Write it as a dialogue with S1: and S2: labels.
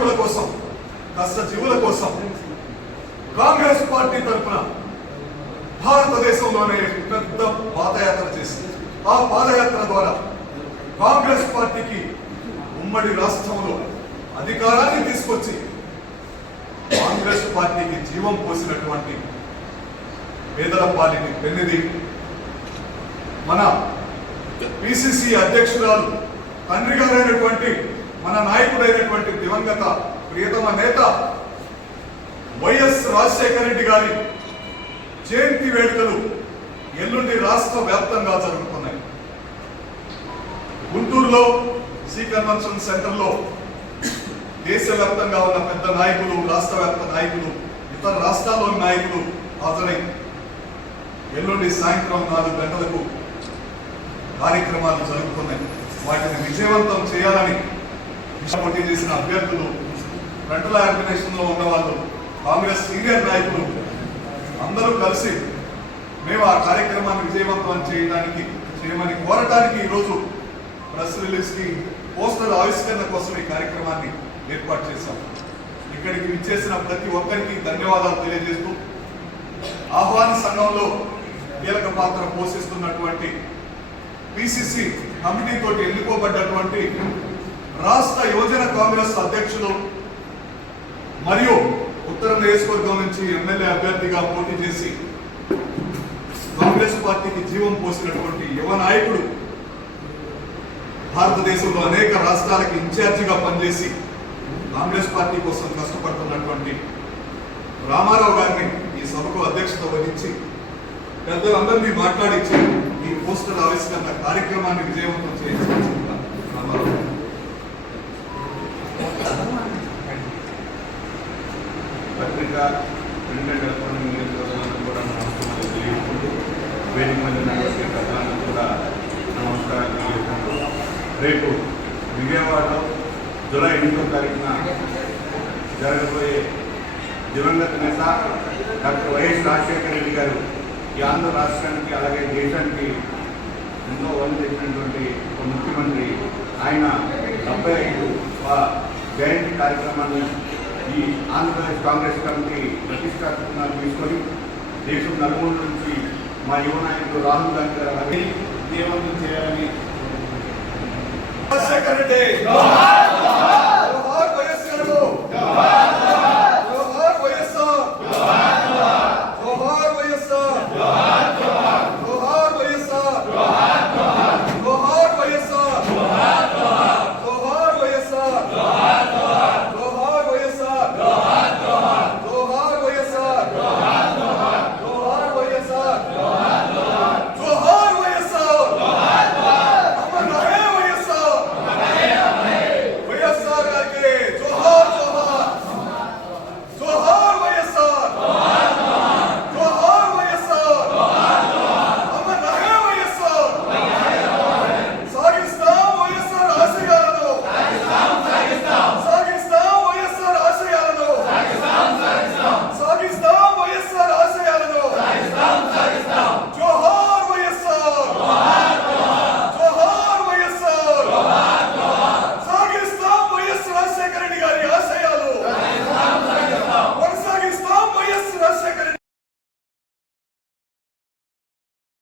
S1: కార్మికుల కోసం కష్టజీవుల కోసం కాంగ్రెస్ పార్టీ తరఫున భారతదేశంలోనే పెద్ద పాదయాత్ర చేసింది. ఆ పాదయాత్ర ద్వారా కాంగ్రెస్ పార్టీకి ఉమ్మడి రాష్ట్రంలో అధికారాన్ని తీసుకొచ్చి కాంగ్రెస్ పార్టీకి జీవం పోసినటువంటి పేదల పాలిటి పెన్నిది మన పిసిసి అధ్యక్షురాలు తండ్రి గారైనటువంటి మన నాయకుడైనటువంటి దివంగత ప్రియతమ నేత వైఎస్ రాజశేఖర రెడ్డి గారి జయంతి వేడుకలు ఎల్లుండి రాష్ట్ర వ్యాప్తంగా జరుగుతున్నాయి. గుంటూరులో సి కన్వెన్షన్ సెంటర్లో దేశవ్యాప్తంగా ఉన్న పెద్ద నాయకులు రాష్ట్ర వ్యాప్త నాయకులు ఇతర రాష్ట్రాల్లోని నాయకులు హాజరై ఎల్లుండి సాయంత్రం నాలుగు గంటలకు కార్యక్రమాలు జరుగుతున్నాయి. వాటిని విజయవంతం చేయాలని పోటీ చేసిన అభ్యర్థులు ఫ్రంటల్ ఆర్గనైజేషన్లో ఉన్న కాంగ్రెస్ సీనియర్ నాయకులు అందరూ కలిసి మేము ఆ కార్యక్రమాన్ని విజయవంతం చేయడానికి చేయమని కోరటానికి ఈరోజు ప్రెస్ రిలీజ్కి పోస్టర్ ఆవిష్కరణ కోసం ఈ కార్యక్రమాన్ని ఏర్పాటు చేశాం. ఇక్కడికి విచ్చేసిన ప్రతి ఒక్కరికి ధన్యవాదాలు తెలియజేస్తూ ఆహ్వాన సంఘంలో కీలక పాత్ర పోషిస్తున్నటువంటి పిసిసి కమిటీ తోటి ఎన్నుకోబడ్డటువంటి రాష్ట్ర యువజన కాంగ్రెస్ అధ్యక్షులు మరియు ఉత్తర నియోజకవర్గం నుంచి ఎమ్మెల్యే అభ్యర్థిగా పోటీ చేసి కాంగ్రెస్ పార్టీకి జీవం పోసినటువంటి యువ నాయకుడు భారతదేశంలో అనేక రాష్ట్రాలకి ఇన్ఛార్జిగా పనిచేసి కాంగ్రెస్ పార్టీ కోసం కష్టపడుతున్నటువంటి రామారావు గారిని ఈ సభకు అధ్యక్షత వహించి పెద్దలందరినీ మాట్లాడించి ఈ పోస్టర్ ఆవిష్కరణ కార్యక్రమాన్ని విజయవంతం చేయాలి రామారావు గారు.
S2: పత్రిక ప్రింట్ అండ్ ఎలక్ట్రానిక్ కూడా నమస్కారాలు తెలియజేసుకుంటూ వేదిక మీద ఉన్నటువంటి కూడా నమస్కారాలు తెలియజేసుకుంటూ రేపు విజయవాడలో జూలై ఎనిమిదో తారీఖున జరగబోయే దివంగత నేత డాక్టర్ వైఎస్ రాజశేఖర రెడ్డి గారు ఈ ఆంధ్ర రాష్ట్రానికి అలాగే దేశానికి ఎంతో వన్ చేసినటువంటి ఒక ముఖ్యమంత్రి. ఆయన డెబ్బై ఐదు జయంతి కార్యక్రమాన్ని ఈ ఆంధ్రప్రదేశ్ కాంగ్రెస్ కమిటీ ప్రతిష్టాత్మకంగా తీసుకొని దేశం నలుమూల నుంచి మా యువ నాయకుడు రాహుల్ గాంధీ గారు అలాగే విజయవంతం చేయాలని